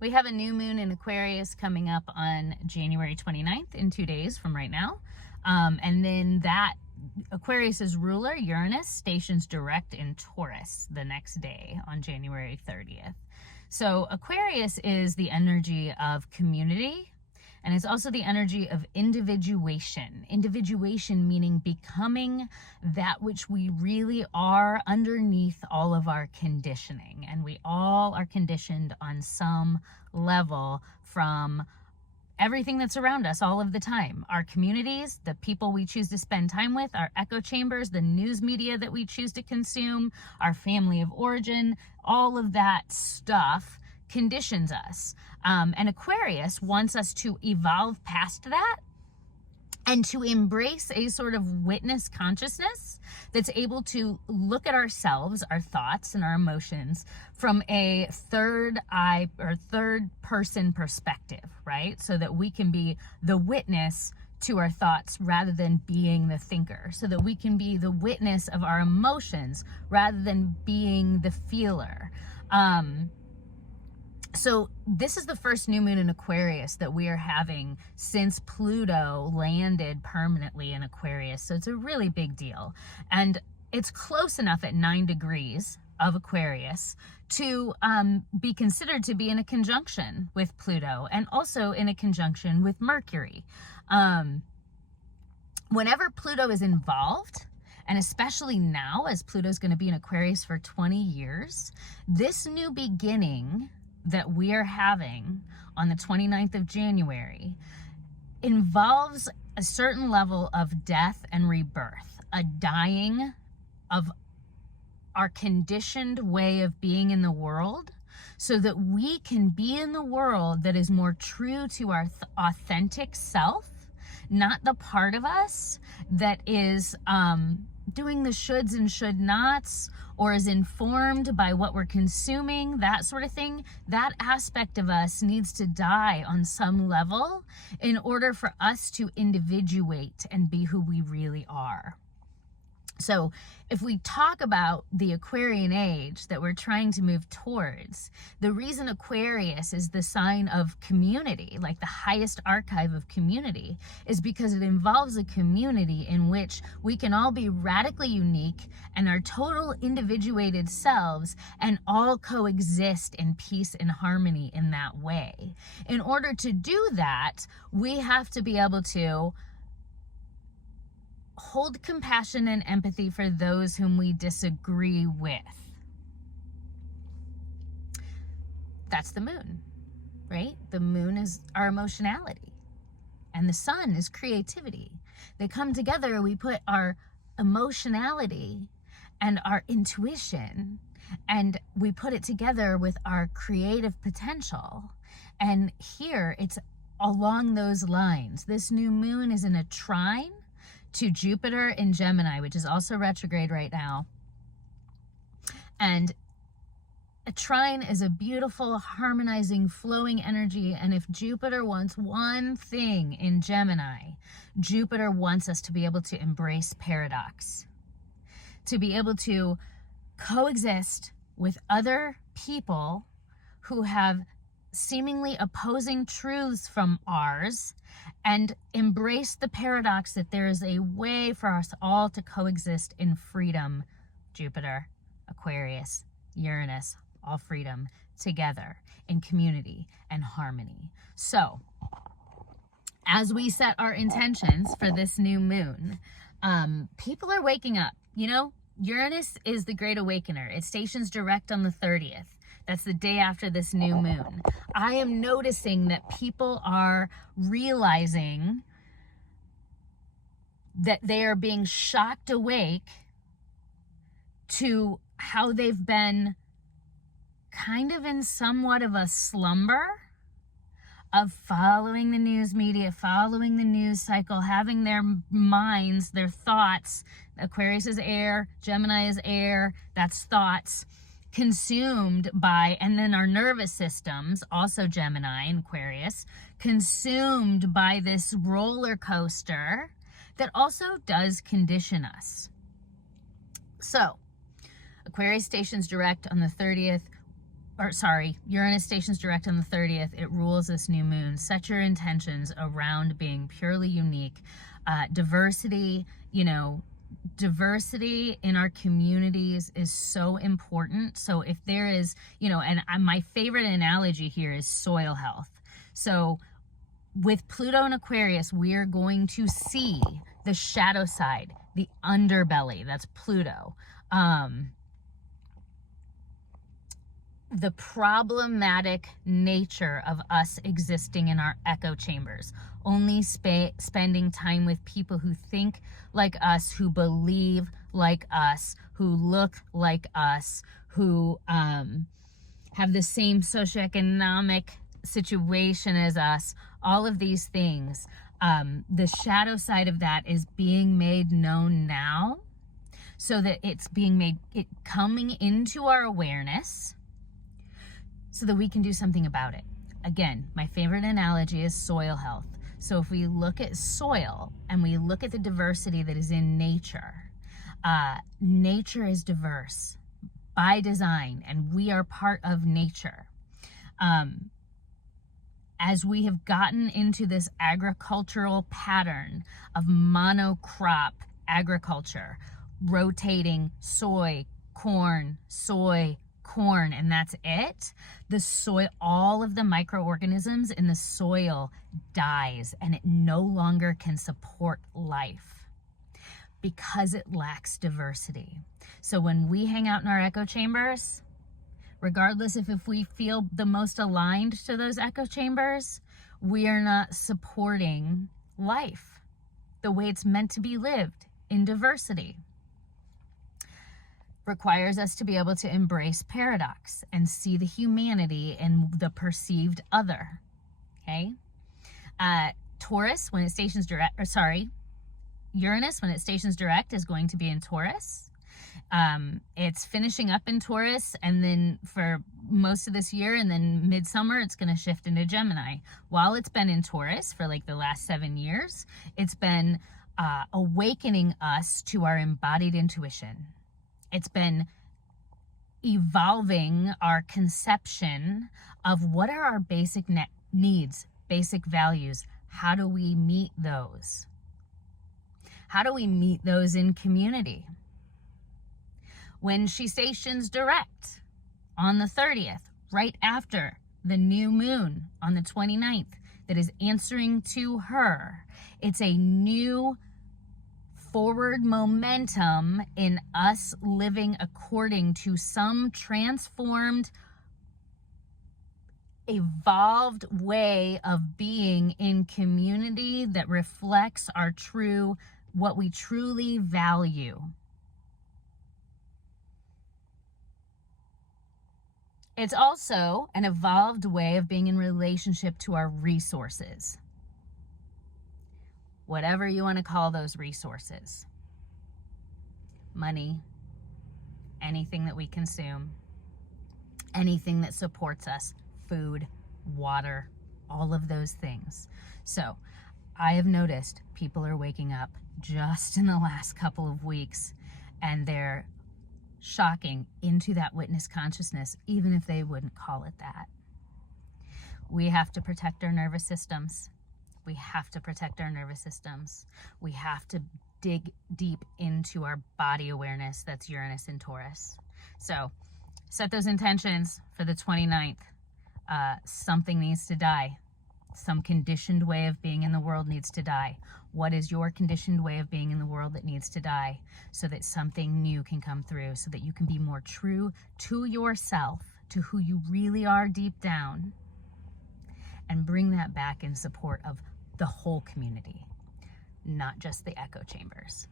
We have a new moon in Aquarius coming up on January 29th in 2 days from right now. And then that Aquarius's ruler, Uranus, stations direct in Taurus the next day on January 30th. So Aquarius is the energy of community, and it's also the energy of individuation. Individuation meaning becoming that which we really are underneath all of our conditioning. And we all are conditioned on some level from everything that's around us all of the time. Our communities, the people we choose to spend time with, our echo chambers, the news media that we choose to consume, our family of origin, all of that stuff conditions us. And Aquarius wants us to evolve past that and to embrace a sort of witness consciousness that's able to look at ourselves, our thoughts, and our emotions from a third eye or third person perspective, right? So that we can be the witness to our thoughts rather than being the thinker, so that we can be the witness of our emotions rather than being the feeler. So this is the first new moon in Aquarius that we are having since Pluto landed permanently in Aquarius. So it's a really big deal. And it's close enough at 9 degrees of Aquarius to be considered to be in a conjunction with Pluto and also in a conjunction with Mercury. Whenever Pluto is involved, and especially now as Pluto is going to be in Aquarius for 20 years, this new beginning that we are having on the 29th of January involves a certain level of death and rebirth, a dying of our conditioned way of being in the world so that we can be in the world that is more true to our authentic self, not the part of us that is doing the shoulds and should nots or is informed by what we're consuming, that sort of thing. That aspect of us needs to die on some level in order for us to individuate and be who we really are. So if we talk about the Aquarian age that we're trying to move towards, the reason Aquarius is the sign of community, like the highest archive of community, is because it involves a community in which we can all be radically unique and our total individuated selves and all coexist in peace and harmony in that way. In order to do that, we have to be able to hold compassion and empathy for those whom we disagree with. That's the moon, right? The moon is our emotionality, and the sun is creativity. They come together, we put our emotionality and our intuition, and we put it together with our creative potential. And here it's along those lines. This new moon is in a trine to Jupiter in Gemini, which is also retrograde right now. And a trine is a beautiful, harmonizing, flowing energy. And if Jupiter wants one thing in Gemini, Jupiter wants us to be able to embrace paradox, to be able to coexist with other people who have seemingly opposing truths from ours, and embrace the paradox that there is a way for us all to coexist in freedom. Jupiter, Aquarius, Uranus, all freedom together in community and harmony. So as we set our intentions for this new moon, people are waking up. You know, Uranus is the great awakener. It stations direct on the 30th. That's the day after this new moon. I am noticing that people are realizing that they are being shocked awake to how they've been kind of in somewhat of a slumber of following the news media, following the news cycle, having their minds, their thoughts. Aquarius is air, Gemini is air, that's thoughts, consumed by, and then our nervous systems, also Gemini and Aquarius, consumed by this roller coaster that also does condition us. So Aquarius stations direct on the 30th. Uranus stations direct on the 30th. It rules this new moon. Set your intentions around being purely unique. Diversity, diversity in our communities is so important. So if there is, and my favorite analogy here is soil health. So with Pluto and Aquarius, we are going to see the shadow side, the underbelly. That's Pluto. The problematic nature of us existing in our echo chambers, only spending time with people who think like us, who believe like us, who look like us, who have the same socioeconomic situation as us, all of these things. The shadow side of that is being made known now, so that it's coming into our awareness, so that we can do something about it. Again, my favorite analogy is soil health. So if we look at soil and we look at the diversity that is in nature, nature is diverse by design, and we are part of nature. As we have gotten into this agricultural pattern of monocrop agriculture, rotating soy, corn, and that's it, the soil, all of the microorganisms in the soil dies, and it no longer can support life because it lacks diversity. So when we hang out in our echo chambers, regardless if we feel the most aligned to those echo chambers, we are not supporting life the way it's meant to be lived in diversity. Requires us to be able to embrace paradox and see the humanity in the perceived other. Okay? Taurus, when it stations direct, Uranus, when it stations direct, is going to be in Taurus. It's finishing up in Taurus, and then for most of this year, and then midsummer, it's going to shift into Gemini. While it's been in Taurus for like the last 7 years, it's been awakening us to our embodied intuition. It's been evolving our conception of what are our basic needs, basic values. How do we meet those? How do we meet those in community? When she stations direct on the 30th, right after the new moon on the 29th, that is answering to her, it's a new forward momentum in us living according to some transformed, evolved way of being in community that reflects what we truly value. It's also an evolved way of being in relationship to our resources. Whatever you want to call those resources. Money, anything that we consume, anything that supports us, food, water, all of those things. So I have noticed people are waking up just in the last couple of weeks, and they're shocking into that witness consciousness, even if they wouldn't call it that. We have to protect our nervous systems. We have to protect our nervous systems. We have to dig deep into our body awareness. That's Uranus and Taurus. So set those intentions for the 29th. Something needs to die. Some conditioned way of being in the world needs to die. What is your conditioned way of being in the world that needs to die, so that something new can come through, so that you can be more true to yourself, to who you really are deep down, and bring that back in support of the whole community, not just the echo chambers.